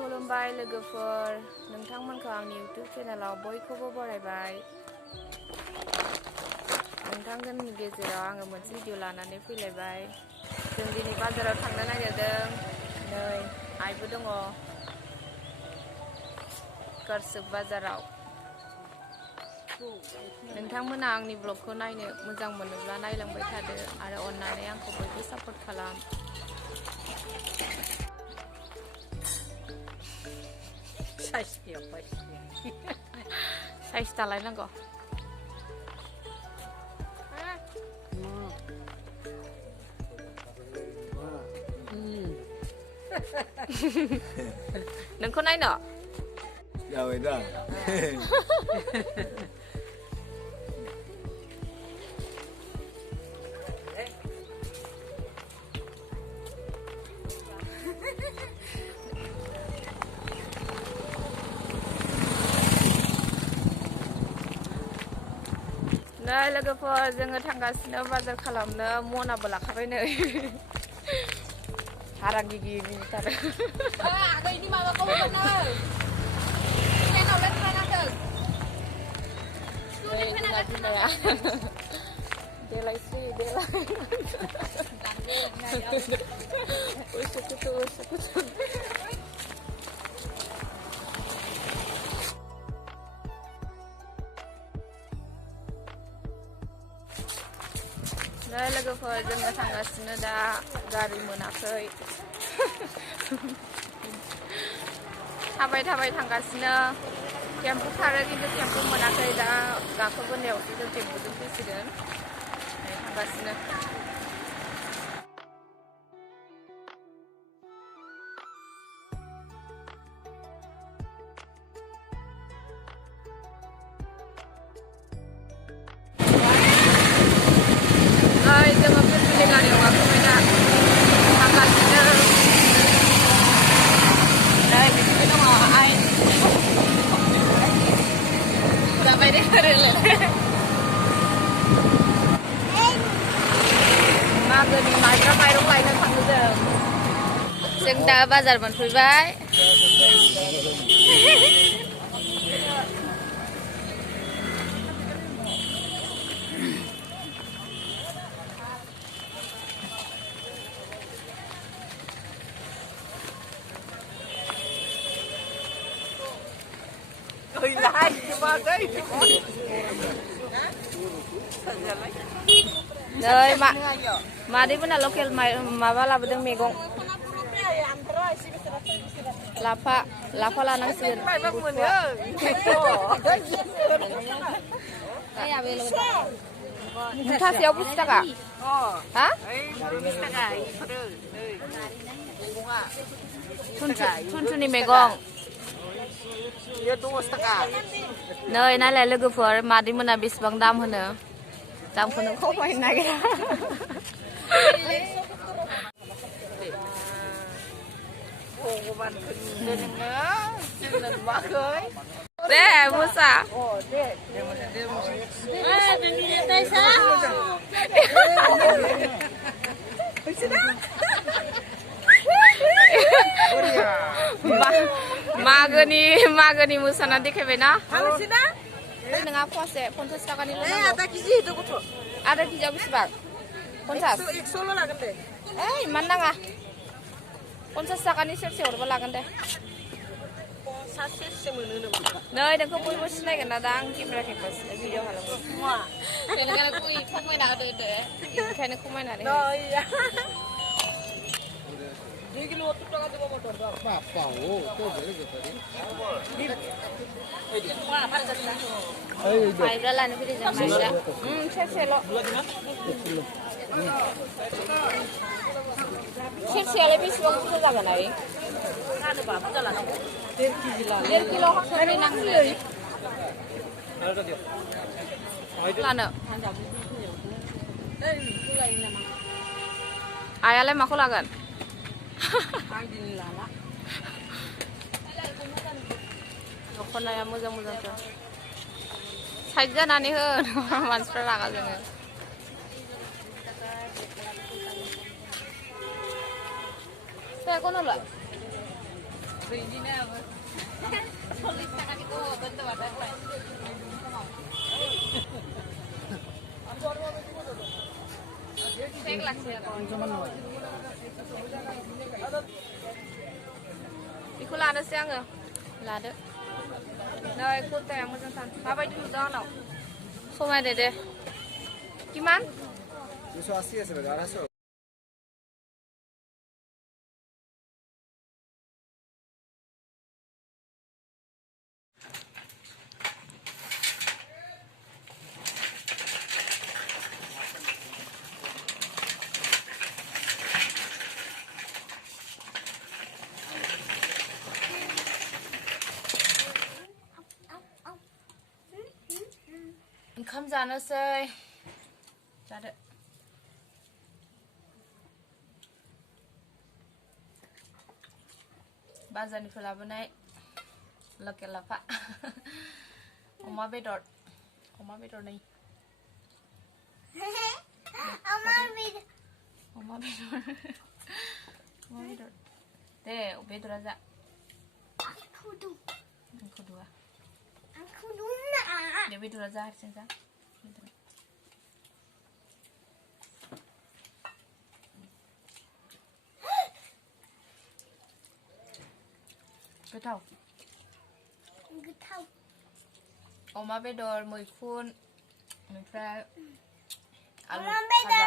खुलुमबाय लोगोफोर नोंथांमोनखौ आंनि इउटुब चेनेलाव बयखौबो बरायबाय नोंथांमोननि गेजेराव आङो मोनसे भिडिअ लानानै फैलायबाय जों दिनै बाजाराव थांनो नागिरदों नै आइबो दङ कारसुक बाजाराव नोंथांमोना आंनि ब्लगखौ नायनो मोजां मोनोब्ला नायलांबाय थादो आरो अननानै आंखौ बयबो सापर्ट खालाम साइज दालायनांगौ नोंखौ नायनो जाबाय दा नै लोगोफोर जोङो थांगासिनो बाजार खालामनो मनाबो लाखाबाय नै हारा गिगि मिनिथारो आगैनि माबाखौ होनो ट्रेनावलाय थानांदों स्कुलनिफ्राय बिमाया देलायसै देलाय उसुखुथु नै लोगोफोर जोङो थांगासिनो दा गारि मोनाखै थाबाय थांगासिनो टेम्पु खारो खिन्थु टेम्पु मोनाखै दा गाखोबोनायावसो जों टेम्पुजों फैसिगोन थांगासिनो जोङो फिरफिलि गारियाव गाखोबाय दा थांगासिनो नै बिदिनो दङ आइ जाबाय दे मागोनि माइब्रा माइरं लायनो थाङो जों दा बाजार मोनफैबाय नै मादैमोना लकेल माबा लाबोदों मैगं लाफा लानांसिगोन मुथासेयाव 20 थाखा हा थुनथुनि मैगं नै नालाय लोगोफोर मादैमोना बेसेबां दाम होनो दामखौनो खमायनो नागिरा दे मुसा मागोनि मोसाना देखायबाय ना नोंहा फवासे 50 थाखानिल' आधा केजियाव बेसेबां 50 100ल' लागोन दे इमान नाङा 50 थाखानि सेरसे हरबा लागोन दे नै नोंखौ बयबो सिनायगोन ना दा आं केमेरा खेबगासिनो भिडिअ खालामो खमायना होदो दे ओंखायनो खमायनानै माइब्रा लानो फैदों जों माइब्रा सेरसेल' सेरसेयालाय बेसेबां बुरजा जागोन आरो जानोबा बुरजा लानांगौ 1.5 किल' हाखारै नांगौ लानो आयालाय माखौ लागोन दख'नाया मोजांथार साइड जानानै हो मानसिफ्रा रागा जोङो saya kono lah Cek laksnya kon. Iku lada siang nggak? Lada. Nah, ikut teh yang macam sana. Apa itu dulu? Somai dede. Gimana? 280 ya sebenarnya so. Onkam जानोसै जादो बाजारनिफ्राय लाबोनाय लकेल लाफा अमा बेदर नै अमा बेदर दे बेदरा जा aku dua dia betul aja harusnya getau oma bedor मैखुन ओमफ्राय आलु भाजा